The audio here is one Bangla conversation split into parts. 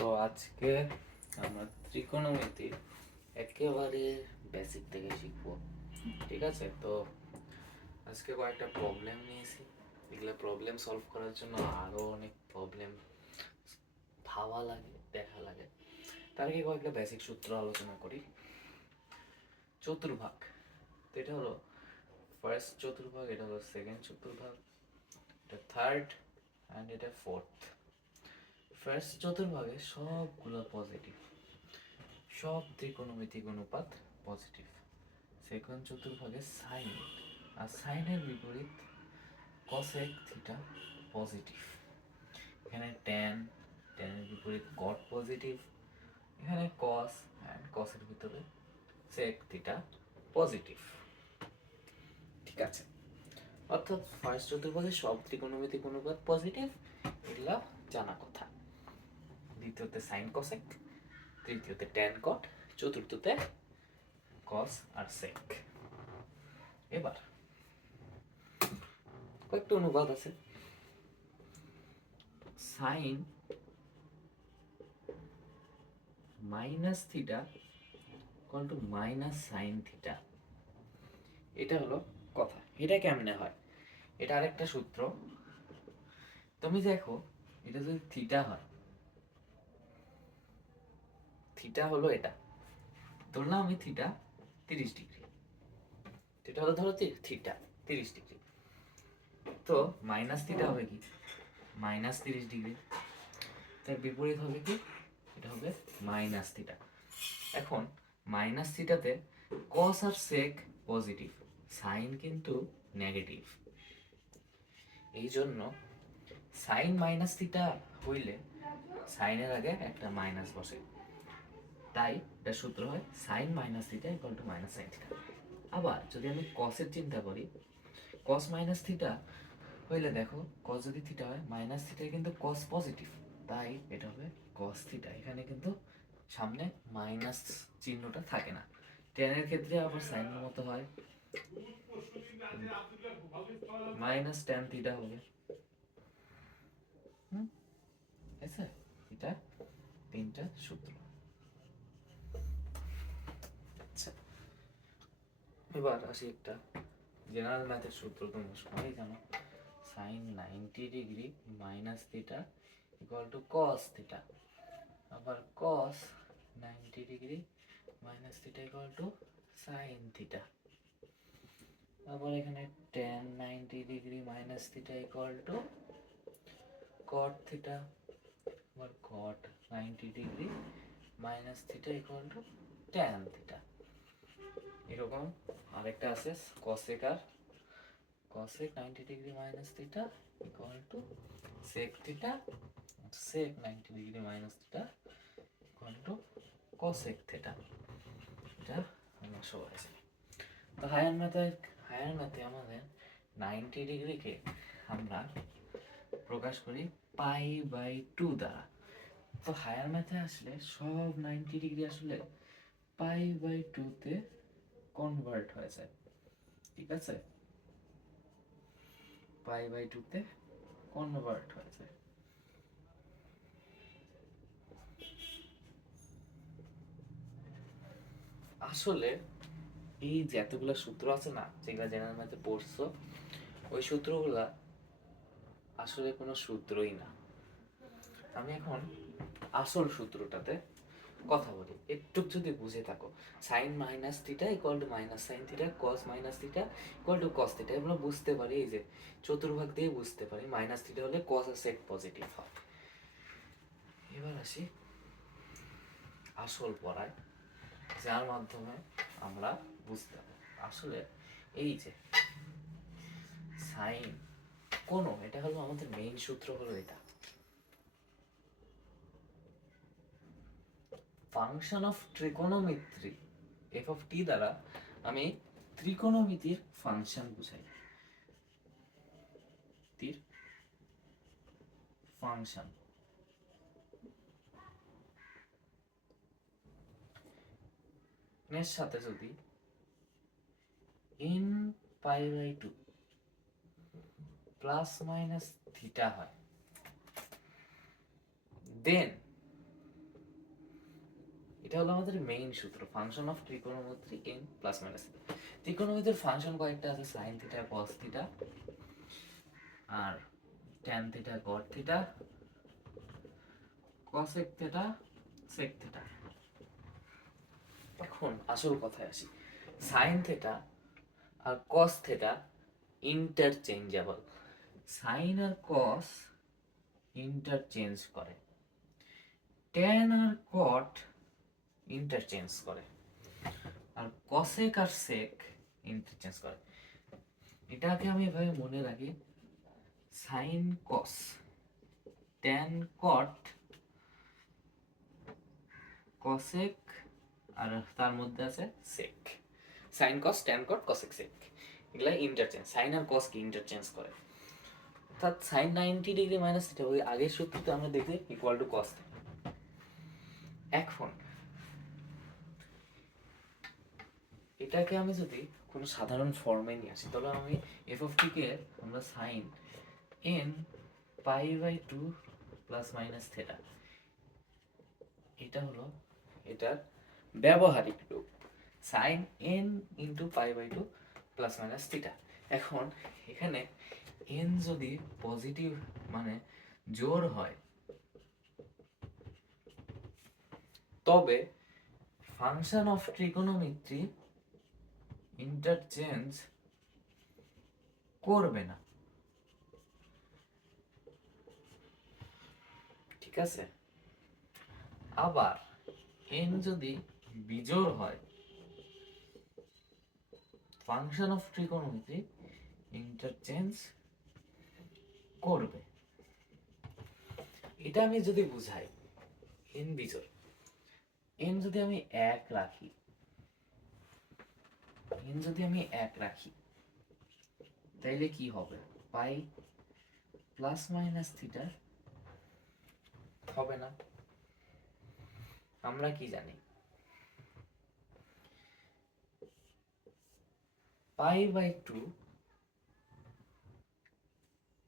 তো আজকে আমরা ত্রিকোণমিতির একেবারে বেসিক থেকে শিখবো। ঠিক আছে, তো আজকে কয়েকটা প্রবলেম নিয়েছি। এগুলো প্রবলেম সলভ করার জন্য আরো অনেক প্রবলেম ভাবা লাগে, দেখা লাগে। তার আগে কয়েকটা বেসিক সূত্র আলোচনা করি। চতুর্ভাগ, তো এটা হলো ফার্স্ট চতুর্ভাগ, এটা হলো সেকেন্ড চতুর্ভাগ, এটা থার্ড অ্যান্ড এটা ফোর্থ। ফার্স্ট চতুর্ভাগে সবগুলো পজিটিভ, সব ত্রিকোণমিতিক অনুপাত পজিটিভ। সেকেন্ড চতুর্ভাগে সাইন, আর সাইনের বিপরীত কসেক থিটা পজিটিভ। এখানে ট্যান, ট্যানের বিপরীত কট পজিটিভ। এখানে কস অ্যান্ড কসের ভিতরে সেক থিটা পজিটিভ। ঠিক আছে, অর্থাৎ ফার্স্ট চতুর্ভাগে সব ত্রিকোণমিতিক অনুপাত পজিটিভ, এগুলা জানা কথা। দ্বিতীয়তে সাইন কসেক, তৃতীয়তে ট্যান কট, চতুর্থতে কস আর সেক। এবার কয়েকটা অনুপাত আছে। Sine minus theta equal to minus sine theta, এটা হলো কথা। এটা কেমনে হয়, এটা আরেকটা সূত্র। তুমি দেখো, এটা যদি থিটা হয়, থিটা হলো এটা, ধরলাম আমি থিটা 30 ডিগ্রি, এটা হলো ধরো থিটা 30 ডিগ্রি, তো মাইনাস থিটা হবে কি মাইনাস 30 ডিগ্রি, তার বিপরীত হবে কি, এটা হবে মাইনাস থিটা। এখন মাইনাস থিটাতে কস আর সেক পজিটিভ, সাইন কিন্তু নেগেটিভ। এই জন্য সাইন মাইনাস থিটা হইলে সাইনের আগে একটা মাইনাস বসে, তাই এটা সূত্র হয় sine minus theta equal to minus sine theta. আবার যদি আমি কসের চিন্তা করি, কস মাইনাস থিটা হইলে দেখো, কস যদি থিটা হয়, মাইনাস থিটায় কিন্তু কস পজিটিভ, তাই এটা হবে কস থিটা। এখানে কিন্তু সামনে মাইনাস চিহ্নটা থাকে না। টেনের ক্ষেত্রে আবার সাইনের মতো হয়, মাইনাস ট্যান থিটা হবে। আচ্ছা, এটা তিনটা সূত্র। আচ্ছা, এবার আসি একটা জেনারেল ম্যাথের সূত্র, তোমরা সবাই জানো। Sine 90 degree minus theta equal to cos theta, আবার cos 90 degree minus theta equal to sine theta, আবার এখানে tan 90 degree minus theta equal to cot theta, আবার cot 90 degree minus theta equal to tan theta. এরকম আরেকটা আছে কসেক, আর cosec 90 degree minus theta equal to sec theta, sec 90 degree minus theta equal to cosec theta. এটা আমরা সবাই জানি। তো হায়ার ম্যাথে আমাদের 90 ডিগ্রিকে আমরা প্রকাশ করি পাই বাই 2 দ্বারা। তো হায়ার ম্যাথে আসলে সব 90 ডিগ্রি আসলে পাই বাই 2 তে কনভার্ট হয়ে যায়। ঠিক আছে, পাই বাই 2 তে কনভার্ট হয়ে যায়। আসলে এই যে এতগুলা সূত্র আছে না, যেগুলা জেনারেল ম্যাথে পড়ছো, ওই সূত্রগুলা আসলে কোনো সূত্রই না। আমি এখন আসল সূত্রটাতে কথা বলি, একটু যদি বুঝে থাকো। Sine minus theta equal to minus sine theta, cos minus theta equal to cos theta, এগুলো বুঝতে পারি। এই যে চতুর্ভাগ দিয়ে বুঝতে পারি, মাইনাস থিটা হলে কস আর সেক পজিটিভ হয়। এবার আসি আসল পড়ায়, যার মাধ্যমে আমরা বুঝতে পারি আসলে এই যে সাইন কোন, এটা হলো আমাদের মেইন সূত্র হলো এটা, ফাংশন অফ ট্রিকোনোমেট্রি এফ অফ টি দ্বারা আমি ত্রিকোণমিতির ফাংশন বুঝাই। তীর ফাংশন এর সাথে যদি n pi by 2 plus minus theta হয়, দেন এটা হলো আমাদের মেইন সূত্র, ফাংশন অফ ট্রিকোণমিতি n প্লাস মাইনাস। ত্রিকোণমিতির ফাংশন কয়েকটা আছে, সাইন থিটা, কস থিটা, আর tan theta, cot theta, cosec theta, sec theta. এখন আসল কথায় আসি, সাইন থিটা আর কস থিটা ইন্টারচেঞ্জেবল। সাইন আর কস ইন্টারচেঞ্জ করে, ট্যান আর কট ইন্টারচেঞ্জ করে, আর কসেক আর সেক ইন্টারচেঞ্জ করে। এটাকে আমি এভাবে মনে রাখি, sine cos, tan cot, cosec, আর তার মধ্যে আছে sec. Sine cos, tan cot, cosec, sec, এগুলা ইন্টারচেঞ্জ, সাইন আর কস কি ইন্টারচেঞ্জ করে। অর্থাৎ সাইন 90 ডিগ্রি মাইনাস থিটা ওই আগের সূত্রতে আমরা দেখি ইকুয়াল টু কস। এখন এটাকে আমি যদি কোনো সাধারণ ফর্মে নিয়ে আসি, তাহলে আমি এফ অফ টি কে আমরা sine n pi by two plus minus theta, এটা হলো এটার ব্যবহারিক রূপ, sine n into pi by two plus minus theta. এখন এখানে এন যদি পজিটিভ মানে জোড় হয়, তবে ফাংশন অফ ট্রিকোণমিতি ইন্টারচেঞ্জ করবে না, ঠিক আছে। আবার এন যদি বিজোড় হয়, ফাংশন অফ ট্রিকোণমিতি ইন্টারচেঞ্জ করবে। এটা আমি যদি বুঝাই, এন বিজোড়, এন যদি আমি এক রাখি, এন যদি আমি এক রাখি, তাইলে কি হবে, পাই প্লাস মাইনাস থিটা হবে না। আমরা কি জানি, পাই বাই টু,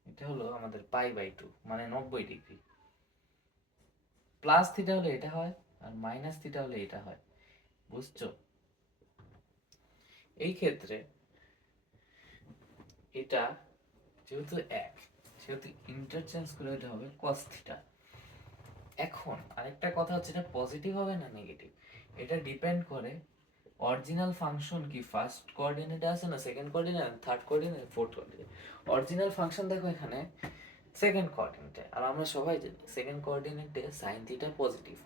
এটা হলো আমাদের পাই বাই টু মানে 90 ডিগ্রি, প্লাস থিটা হলে এটা হয় আর মাইনাস থিটা হলে এটা হয়, বুঝছো। এই ক্ষেত্রে এটা যেহেতু এক, সেহেতু ইন্টারচেঞ্জ করে এটা হবে কস থিটা। এখন আরেকটা কথা হচ্ছে, এটা পজিটিভ হবে না নেগেটিভ, এটা ডিপেন্ড করে অরিজিনাল ফাংশন কি ফার্স্ট কোঅর্ডিনেটে আছে না second coordinate, third coordinate, fourth coordinate. Original function দেখো এখানে সেকেন্ড কোঅর্ডিনেটে, আর আমরা সবাই জানি সেকেন্ড কোঅর্ডিনেটে সাইন থিটা পজিটিভ,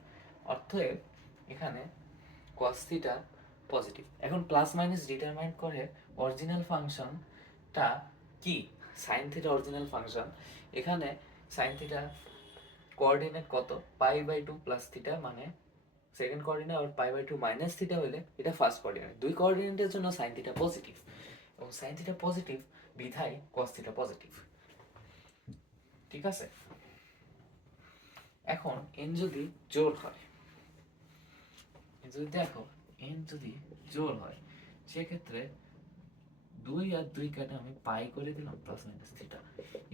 অতএব এখানে কস থিটা পজিটিভ। এখন প্লাস মাইনাস ডিটারমাইন করে অরিজিনাল ফাংশনটা কি, সাইন থিটা অরিজিনাল ফাংশন। এখানে সাইন থিটা কোঅর্ডিনেট কত, pi by two plus theta মানে সেকেন্ড কোঅর্ডিনেট, আর pi by two minus theta হলে এটা ফার্স্ট কোঅর্ডিনেট। দুই কোঅর্ডিনেটের জন্য সাইন থিটা পজিটিভ, এবং সাইন থিটা পজিটিভ বিধায় কস থিটা পজিটিভ, ঠিক আছে। এখন এন যদি জোড় হয়, যদি দেখো এন যদি জোড় হয়, সেক্ষেত্রে 2 আর 2 কেটে আমি পাই করে দিলাম plus minus theta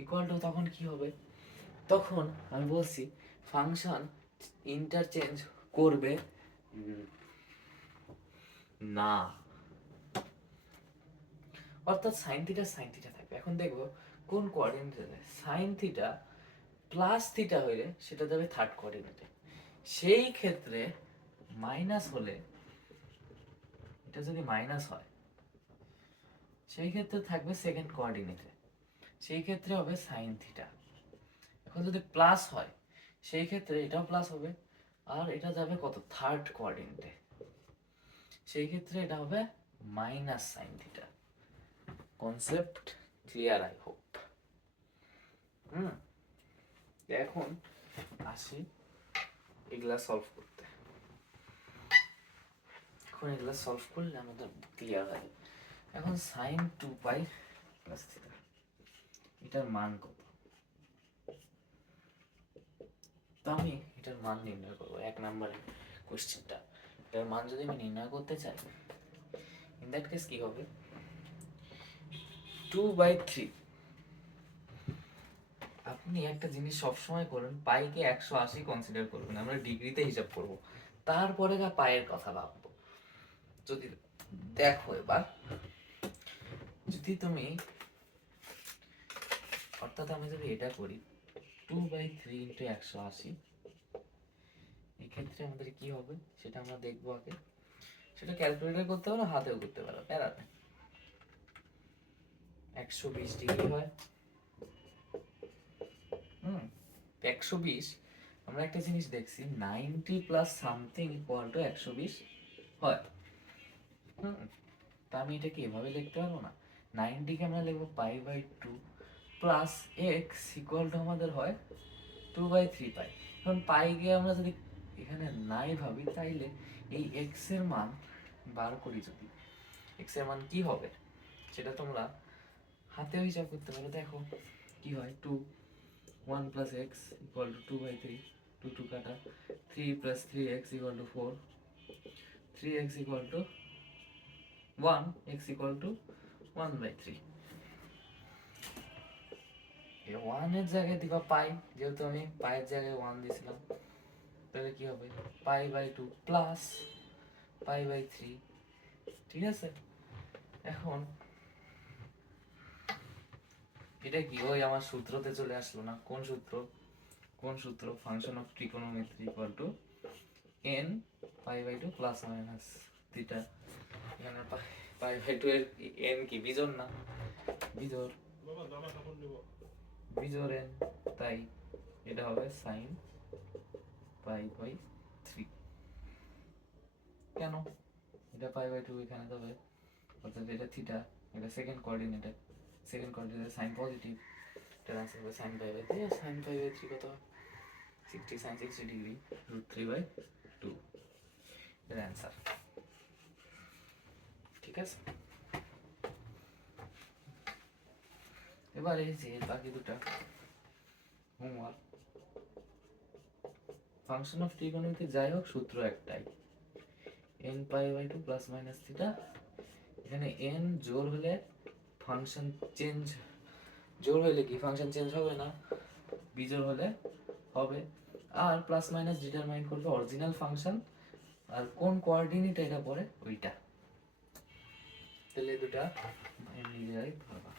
equal two, তখন কি হবে, তখন আমি বলছি ফাংশন ইন্টারচেঞ্জ করবে না, অর্থাৎ সাইন থিটা থাকবে। এখন দেখবো কোন কোঅর্ডিনেটে যায়, সাইন থিটা প্লাস থিটা হইলে সেটা যাবে থার্ড কোঅর্ডিনেটে, সেই ক্ষেত্রে মাইনাস হলে, এটা যদি মাইনাস হয় সেই ক্ষেত্রে থাকবে সেকেন্ড কোঅর্ডিনেটে, সেই ক্ষেত্রে হবে সাইন থিটা। এখন যদি প্লাস হয় সেই ক্ষেত্রে এটাও প্লাস হবে, আর এটা যাবে কত, থার্ড কোঅর্ডিনেটে, সেই ক্ষেত্রে এটা হবে minus sine theta. Concept clear, I hope. এখন আসি এগুলা সলভ করতে। এখন এগুলা সলভ করলে আমাদের ক্লিয়ার হয়। এখন সাইন 2 পাই প্লাস থিটা, এটার মান কত, তো আমি এটার মান নির্ণয় করবো। 1 নম্বরের কোশ্চেনটা, এটার মান যদি আমি নির্ণয় করতে চাই, ইন দ্যাট কেস কি হবে, 2/3। আপনি একটা জিনিস সবসময় করুন, পাইকে 180 কনসিডার করবেন, আমরা ডিগ্রিতে হিসাব করব, তারপরে পায়ের কথা ভাববো। যদি দেখো এবার, যদি তুমি অর্থাৎ আমি যদি এটা করি 2/3 ইন্টু 180, এক্ষেত্রে আমাদের কি হবে সেটা আমরা দেখবো আগে। সেটা ক্যালকুলেটর করতে পারো, হাতেও করতে পারো, প্যারা নেই। 120 ডিগ্রি হয়। 120, আমরা একটা জিনিস দেখছি 90 প্লাস সামথিং ইকুয়াল টু 120 হয়। তা আমি এটাকে এভাবে লিখতে পারবো না? 90 কে আমরা লিখবো π/2 প্লাস এক্স ইকুয়াল টু আমাদের হয় 2/3 পাই। এখন পাই গিয়ে আমরা যদি এখানে নাই ভাবি, তাইলে এই এক্স এর মান বার করি, যদি এক্স এর মান কি হবে সেটা তোমরা হাতেও হিসাব করতে পারো। দেখো কি হয়, 2 1 প্লাস এক্স ইকুয়াল টু 2/3, 2 2 কাটা, 3 plus 3x equal to 4, 3x equal to 1, x equal to 1/3। এই 1 এর জায়গায় দিবা পাই, যেহেতু আমি পাইয়ের জায়গায় 1 দিয়েছিলাম, তাহলে কি হবে π/2 প্লাস π/3। ঠিক আছে, এখন এটা কি ওই আমার সূত্রতে চলে আসলো না? কোন সূত্র? Function of trigonometry equal to n π/2 plus minus theta. এখানে π/2 এর n কি বিজোড় না? বিজোড় n, তাই এটা হবে sin π/3। কেন? এটা π/2 এখানে তবে, অর্থাৎ এটা থিটা, এটা সেকেন্ড কোঅর্ডিনেটে সাইন পজিটিভ, এটা আনসার হবে sin π/3। আর sin π/3 কত? 60 sin 60 ডিগ্রি √3/2, এর অ্যান্সার। ঠিক আছে, এবার এই যে বাকি দুটা হোমওয়ার্ক। ফাংশন অফ ট্রিগোনোমেট্রি যাই হোক, সূত্র একটাই, n π/2 প্লাস মাইনাস থিটা। এখানে n জোর হলে ফাংশন চেঞ্জ, জোর হলে কি ফাংশন চেঞ্জ হবে না, বিজোড় হলে হবে। আর প্লাস মাইনাস ডিটারমাইন করবে অরিজিনাল ফাংশন আর কোন কোঅর্ডিনেট এটা পড়ে ওইটা। তাহলে দুটা নিজেরাই ভাবা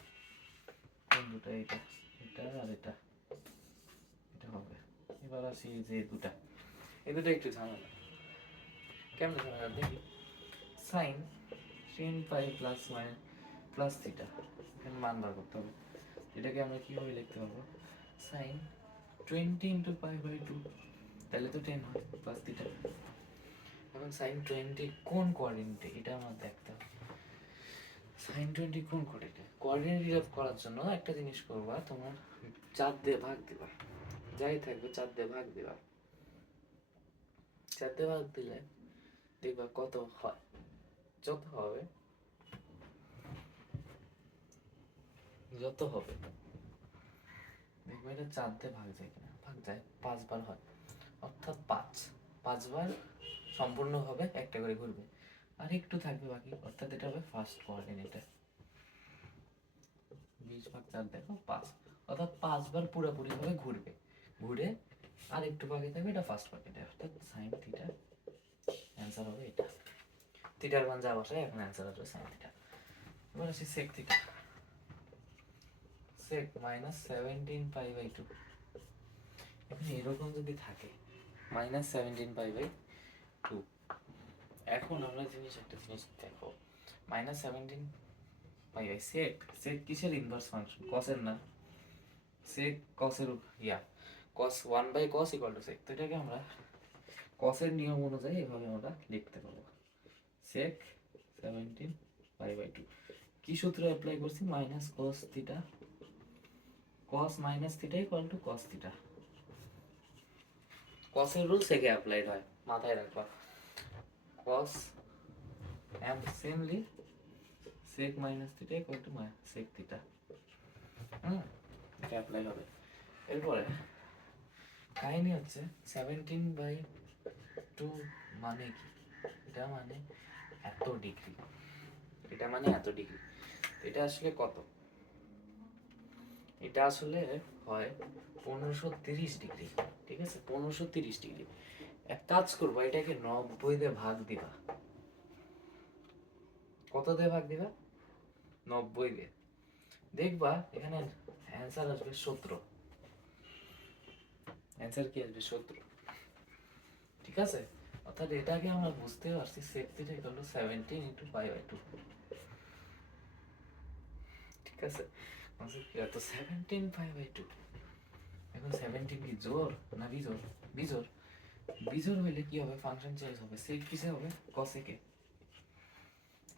কোন দুটা, এটা এটা আর এটা, এটা হবে। এবার আসি যে দুটা, এই দুটো একটু ঝামেলা। কেমন ঝামেলা দেখি। সাইন 10π প্লাস থিটা, এখানে মান বার করতে হবে। এটাকে আমরা কিভাবে লিখতে পারবো? সাইন 20 ইন্টু π/2, তাহলে তো 10 হয় প্লাস থিটা। এখন সাইন 20 কোন কোঅর্ডিনেটে এটা আমার দেখতে হবে। সাইন 20 কোন কোঅর্ডিনেট রিজার্ভ করার জন্য একটা জিনিস করবা, তোমার 4 দিয়ে ভাগ দিবা, যাই থাকবে 4 দিয়ে ভাগ দিবা। 4 দিয়ে ভাগ দিলে দেখবা কত হয়, যত হবে দেখবে এটা 4 দিয়ে ভাগ যায় কিনা, ভাগ যায় 5 বার হয়, অর্থাৎ 5 বার সম্পূর্ণ হবে, একটা করে ঘুরবে, আর একটু থাকবে বাকি, অর্থাৎ এটা হবে ফার্স্ট কোঅর্ডিনেটে। 20/4 দেখো 5, অর্থাৎ 5 বার পুরোপুরি ভাবে ঘুরবে, ঘুরে আর একটু বাকি থাকবে, এটা ফার্স্ট কোঅর্ডিনেটে, অর্থাৎ সাইন থিটা। অ্যান্সার হবে এটা। থিটার মান যা বসায় এখন অ্যান্সার হবে সাইন থিটা। এবার আসি সেক থিটা। সেক -17π/2, এখন এরকম যদি থাকে -17π/2, এখন আমরা একটা জিনিস দেখো, -17 সেক কিসের ইনভার্স ফাংশন? কসের না? সেক কসের cos 1/cos = sec, তো এটাকে আমরা কসের নিয়ম অনুযায়ী এভাবে আমরা লিখতে পারবো, sec 17π/2। কি সূত্র অ্যাপ্লাই করছি? Minus cos theta, cos minus theta equal to cos theta. কসের রুল সেকে অ্যাপ্লাইড হয়, মাথায় রাখবা। cos and similarly sec minus theta equal to sec theta, এটা অ্যাপ্লাই হবে। এরপরে কাহিনী হচ্ছে 17/2 মানে কি? এটা মানে এত ডিগ্রি, এটা মানে এত ডিগ্রি। এটা আসলে কত? এটা আসলে হয় 1530 ডিগ্রি। ঠিক আছে, 1530 ডিগ্রি। এক কাজ করবো, এটাকে 90 দিয়ে ভাগ দিবা। কত দিয়ে ভাগ দিবা? 90 দিয়ে। দেখবা এখানে অ্যান্সার আসবে 17। অ্যান্সার কি আসবে? 17। ঠিক আছে, অর্থাৎ এটাকে আমরা বুঝতে পারছি sec theta equal to 17 into pi by 2। ঠিক আছে, তো 17 পাই বাই 2। এখন 17 কি জোর না বিজোর? বিজোর। বিজোর হইলে কি হবে? ফাংশন চেঞ্জ হবে। সেক কিসে হবে? কসেকে।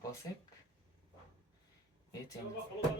কসেক এ চেঞ্জ হবে।